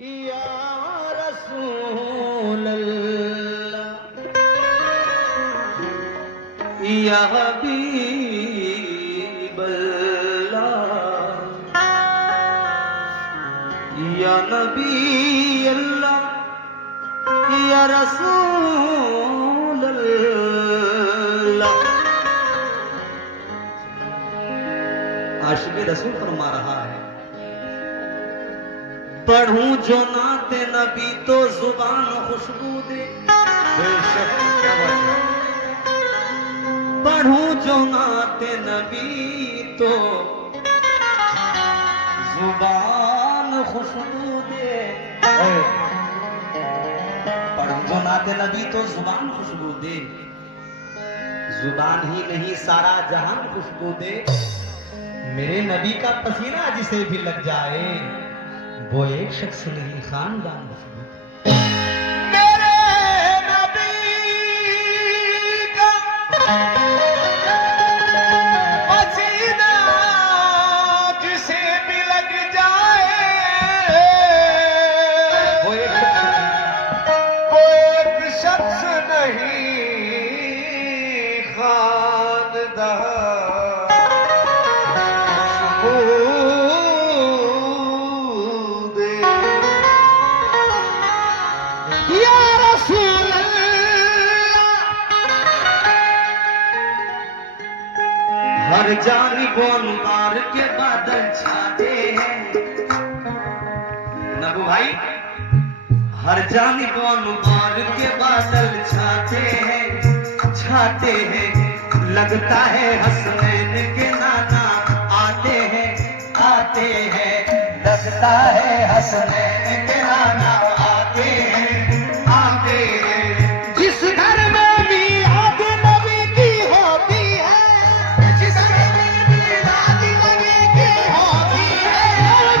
या रसूल अल्लाह या हबीब अल्लाह या नबी अल्लाह या रसूल अल्लाह। आशिक़ रसूल फरमा रहा है, पढ़ूं जो नाते नबी तो जुबान खुशबू दे। पढ़ूं जो नाते नबी तो जुबान खुशबू दे। पढ़ूं जो नाते नबी तो जुबान खुशबू दे। जुबान ही नहीं सारा जहान खुशबू दे। मेरे नबी का पसीना जिसे भी लग जाए वो एक शख्स नहीं खानदान खुशबू। मेरे नबी का पसीना जिसे भी लग जाए वो एक शख्स नहीं खानदान हर जानिबों अनुबार के बादल छाते हैं। नबू भाई, हर जानिबों अनुबार के बादल छाते हैं। लगता है हसनैन के नाना आते हैं। लगता है हसनैन के नाना आते हैं। जिस घर में मीलाद नबी की होती है, जिस घर में मीलाद नबी की होती है,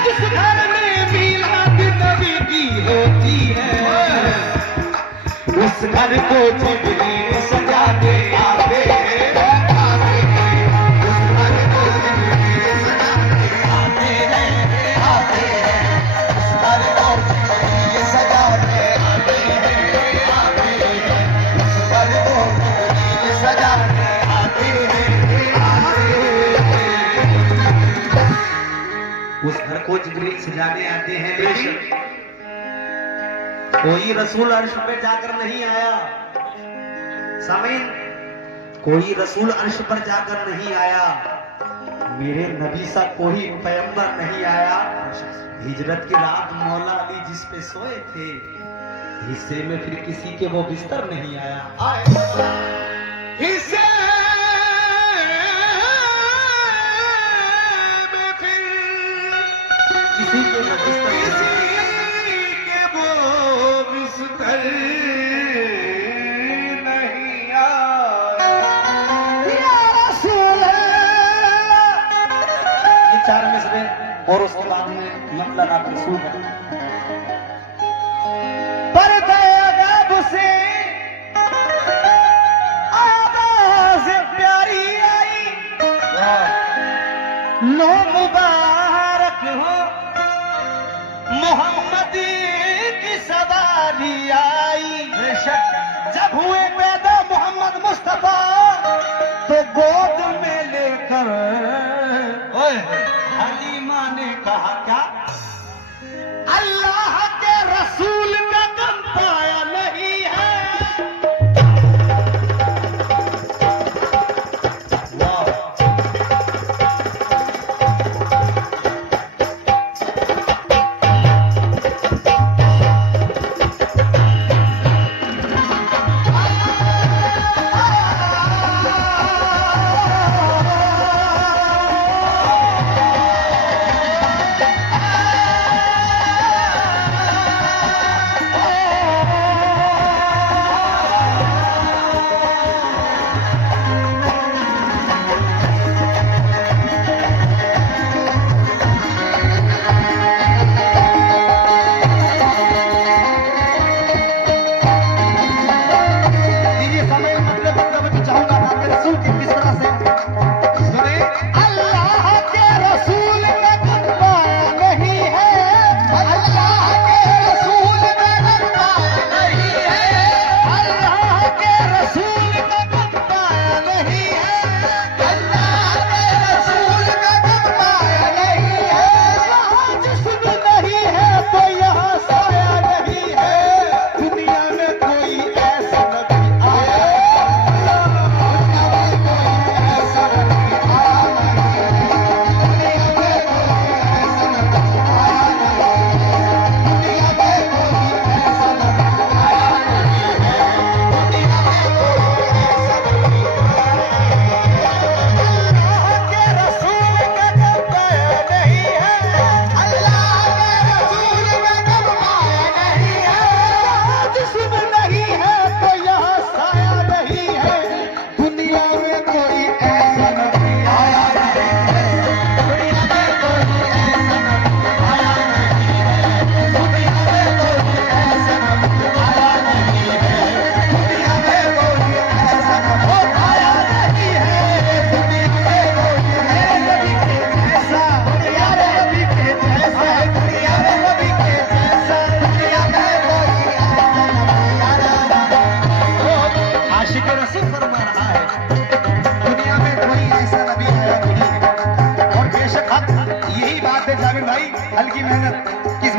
जिस घर में मीलाद नबी की होती है, उस घर को जिब्रील सजा के आते हैं। उस घर को जिब्रील सजा के आते हैं। उस घर को जिब्रील सजा के आते हैं। उस घर को जिब्रील सजा के आते हैं। उस घर को जिब्रील सजाने आते हैं। लेकिन कोई रसूल अर्श पे जाकर नहीं आया। सामीन, कोई रसूल अर्श पर जाकर नहीं आया। मेरे नबी सा कोई पैगंबर नहीं आया। हिजरत की रात मौला अली जिस पे सोए थे, हिस्से में फिर किसी के वो बिस्तर नहीं आया। हिस्से में फिर किसी के वो बिस्तर नहीं आया। के वो बिस्तर नहीं आया। या रसूल अल्लाह। ये चार मिसरे और उसके बाद में मतलब आप रसूल है। पर्दे अदब से आवाज़ प्यारी आई, लो मुबारक हो मोहम्मद की सवारी आई। जब हुए पैदा मोहम्मद मुस्तफा तो गोद में लेकर हलीमा ने कहा, क्या अल्लाह के रसूल का दम पाया नहीं है। वाह।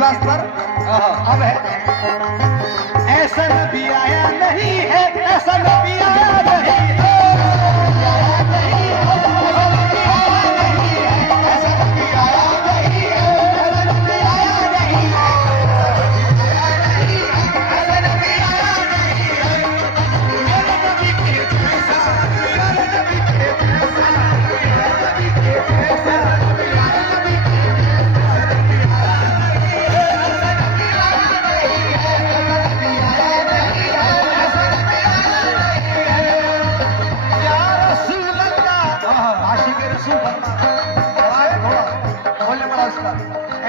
अंदाज पर अब है ऐसा नबी आया नहीं है, ऐसा नबी आया नहीं है,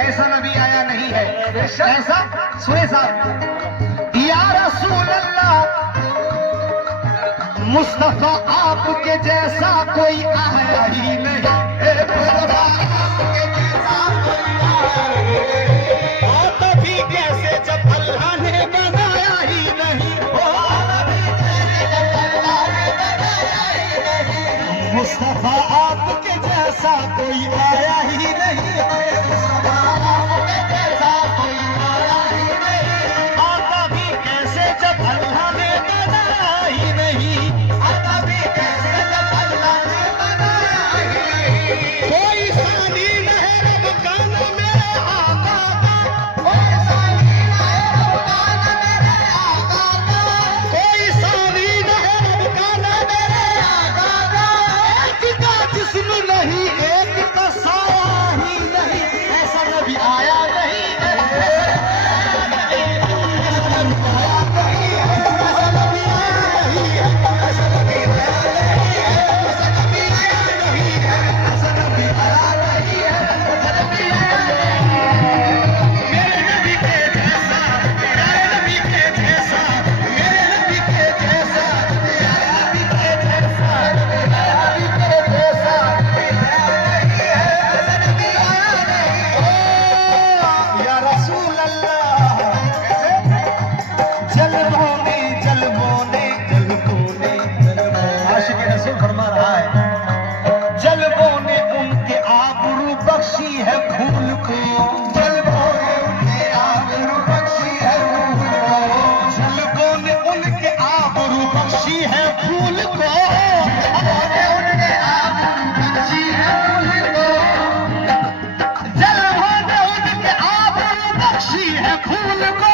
ऐसा नबी आया नहीं है, ऐसा सुने साहब, या रसूल अल्लाह मुस्तफा आपके जैसा कोई आया ही नहीं, मुस्तफा आपके जैसा कोई आया ही नहीं, और तभी कैसे जब अल्लाह ने बनाया ही नहीं, मुस्तफा आपके जैसा कोई आया ही नहीं, मुस्तफा आपके जैसा कोई आया ही नहीं, आता भी कैसे जब अल्लाह ने बनाया ही नहीं, आता भी कैसे जब अल्लाह ने बनाया ही नहीं, कोई सानी न है रब का न मेरे आका का, कोई सानी न है रब का न मेरे आका का, कोई सानी न है रब का न मेरे आका का, एक का जिस्म नहीं एक का साया ही नहीं, ऐसा नबी आया नहीं है, ऐसा नबी आया नहीं है, ऐसा नबी आया नहीं है, ऐसा नबी आया नहीं है, ऐसा नबी आया नहीं है, ऐसा नबी आया नहीं है, ऐसा नबी आया नहीं है, मेरे नबी के जैसा, मेरे नबी के जैसा, मेरे नबी के जैसा, मेरे नबी के जैसा, मेरे नबी के जैसा ऐसा नबी आया नहीं है, या रसूल अल्लाह जलबोने जलबोने जलबोने आशिक रसूल फरमा रहा है, जलबोने उनके आबरू बख्शी है फूल को, जलबोने उनके आबरू बख्शी है फूल को, जलबोने उनके आबरू बख्शी है फूल को, उनके आबरू बख्शी है फूल को, जलबोने उनके आबरू बख्शी है फूल को,